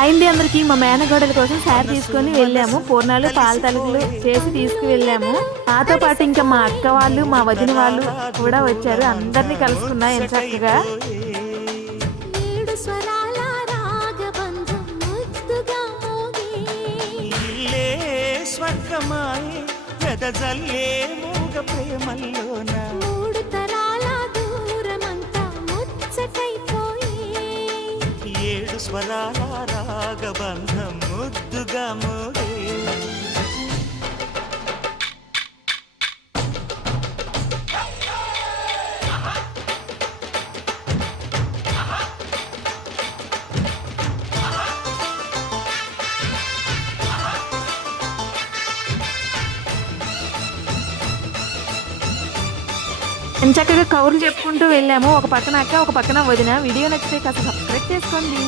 అయింది అందరికి మా మేనగోడల కోసం శారీ తీసుకొని వెళ్ళాము. పూర్ణాలు పాల తలుపులు చేసి తీసుకువెళ్ళాము. నాతో పాటు ఇంకా మా అక్క వాళ్ళు మా వదిన వాళ్ళు కూడా వచ్చారు. అందరినీ కలుసుకున్నా ఎంత చక్కగా. స్వరాల రాగబంధం ముద్దుగా మోగే. చక్కగా కౌర్లు చెప్పుకుంటూ వెళ్ళాము. ఒక పక్కన అక్క ఒక పక్కన వదిన. వీడియో నచ్చితే కాస్త సబ్స్క్రైబ్ చేసుకోండి.